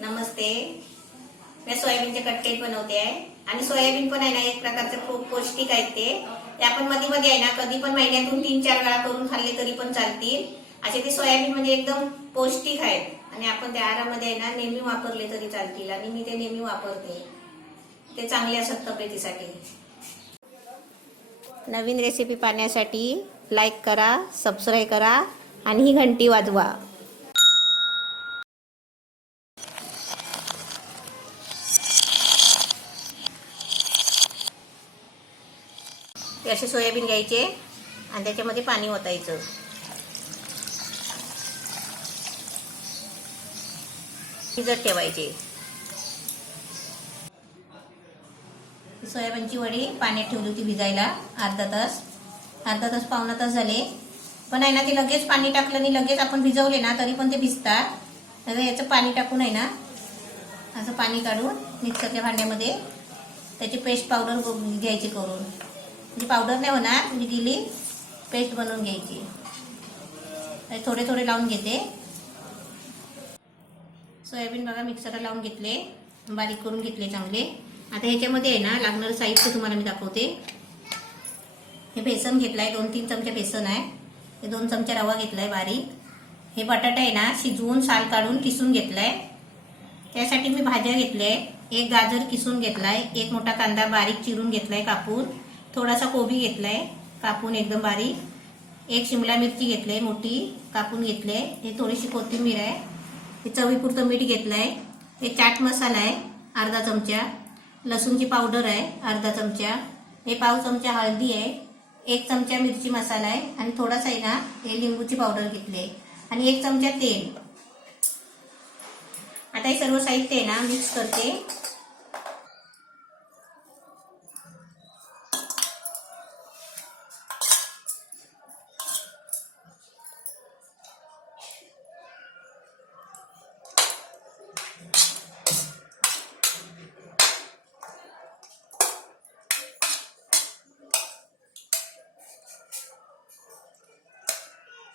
नमस्ते. मी सोयाबीनचे कटलेट बनवते आहे आणि सोयाबीन पण आहे ना एक प्रकारचं खूप पौष्टिक आहे ते आपण मध्ये मध्ये आहे ना कधी पण महिन्यातून 3-4 वेळा करून खाल्ले तरी पण चालतील. असे ते सोयाबीन म्हणजे एकदम पौष्टिक आहेत आणि आपण ते आहारामध्ये आहे ना नेहमी वापरले तरी चालतील आणि मी ते नेहमी वापरते. ते चांगले असतात तब्येतीसाठी. नवीन रेसिपी पाहण्यासाठी लाईक करा, सबस्क्राईब करा आणि ही घंटी वाजवा. असे सोयाबीन घ्यायचे आणि त्याच्यामध्ये पाणी ओतायचं. भिजत ठेवायचे. सोयाबीनची वडी पाण्यात ठेवली होती भिजायला अर्धा तास पावणा तास झाले. पण आहे ना ते लगेच पाणी टाकलं आणि लगेच आपण भिजवले ना तरी पण ते भिजतात. तर याचं पाणी टाकून आहे ना असं पाणी काढून मिक्सरच्या भांड्यामध्ये त्याची पेस्ट पावडर घ्यायची करून. म्हणजे पावडर नाही होणार, म्हणजे दिली पेस्ट बनवून घ्यायची. थोडे थोडे लावून घेते. सोयाबीन बघा मिक्सरला लावून घेतले, बारीक करून घेतले चांगले. आता ह्याच्यामध्ये आहे ना लागणारं साहित्य तुम्हाला मी दाखवते. हे बेसन घेतलाय, 2-3 चमचे बेसन आहे. हे 2 चमचे रवा घेतलाय बारीक. हे बटाटा आहे ना शिजवून साल काढून किसून घेतलाय. त्यासाठी मी भाज्या घेतल्या. एक गाजर किसून घेतलाय, एक मोठा कांदा बारीक चिरून घेतलाय कापून, थोडासा कोबी घेतलाय कापून एकदम बारीक, एक शिमला मिरची घेतलाय मोठी कापून घेतले. हे थोडीशी कोथिंबीर आहे. हे चवीपुरतं मीठ घेतलंय. हे चाट मसाला आहे अर्धा चमचा, लसूणची पावडर आहे अर्धा चमचा, हे पाव चमचा हळदी आहे, 1 चमचा मिरची मसाला आहे आणि थोडासा आहे ना हे लिंबूची पावडर घेतली आहे आणि 1 चमचा तेल. आता हे सर्व साहित्य आहे ना मिक्स करते.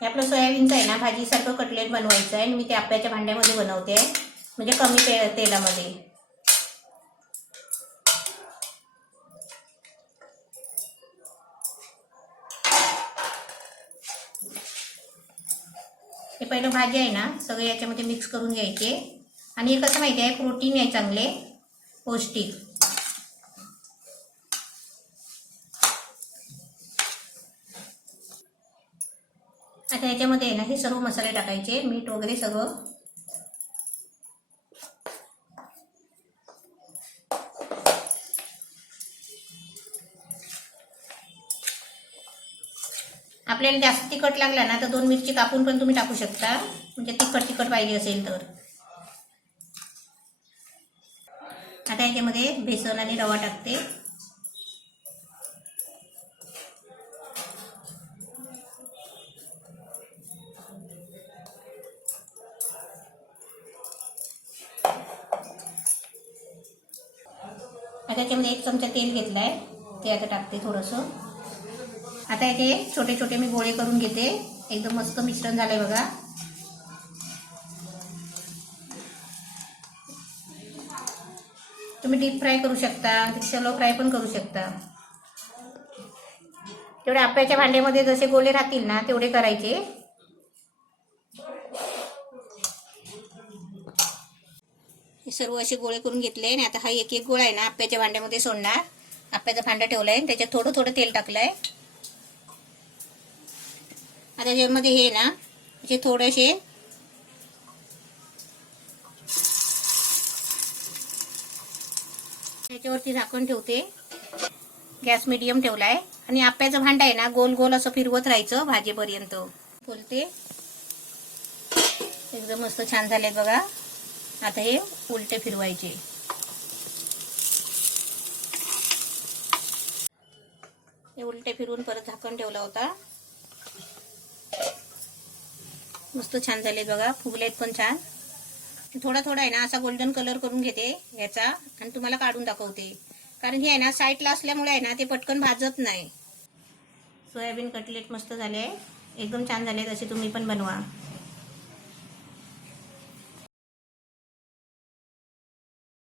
हे आपलं सोयाबीनचं आहे ना भाजीसारखं कटलेट बनवायचं आहे आणि मी ते आप्याच्या भांड्यामध्ये बनवते, म्हणजे कमी तेलामध्ये. हे पहिलं भाजी आहे ना सगळे याच्यामध्ये मिक्स करून घ्यायचे. आणि हे कसं माहिती आहे, प्रोटीन आहे चांगले पौष्टिक. आता याच्यामध्ये आहे ना हे सर्व मसाले टाकायचे, मीठ वगैरे सगळं. आपल्याला जास्त तिखट लागला ना तर 2 मिरची कापून पण तुम्ही टाकू शकता, म्हणजे तिखट पाहिजे असेल तर. आता याच्यामध्ये बेसन आणि रवा टाकते. आता याच्यामध्ये 1 चमचा तेल घेतलाय, ते आता टाकते थोडंसं. आता याचे छोटे छोटे मी गोळे करून घेते. एकदम मस्त मिश्रण झालंय बघा. तुम्ही डीप फ्राय करू शकता, शॅलो फ्राय पण करू शकता. तेवढे आप्याच्या भांड्यामध्ये जसे गोळे राहतील ना तेवढे करायचे. हे सर्व असे गोळे करून घेतले आणि आता हा एक एक गोळा आहे ना आप्याच्या भांड्यामध्ये सोडणार. आप्याचा भांडा ठेवलाय, त्याच्यात थोडं थोडं तेल टाकलंय. आता त्याच्यामध्ये हे ना असे थोडेसे त्याच्यावरती झाकण ठेवते. गॅस मीडियम ठेवलाय आणि आप्याचं भांडा आहे ना गोल गोल असं फिरवत राहायचं भाजीपर्यंत. बोलते एकदम मस्त छान झाले बघा. आता हे उलटे फिरवायचे. हे उलटे फिरवून परत झाकण ठेवला होता. मस्त छान झाले बघा, फुगलेत पण छान. थोडा थोडा आहे ना असा गोल्डन कलर करून घेते याचा आणि तुम्हाला काढून दाखवते, कारण हे आहे ना साईडला असल्यामुळे आहे ना ते पटकन भाजत नाही. सोयाबीन कटलेट मस्त झाले, एकदम छान झाले. तसे तुम्ही पण बनवा.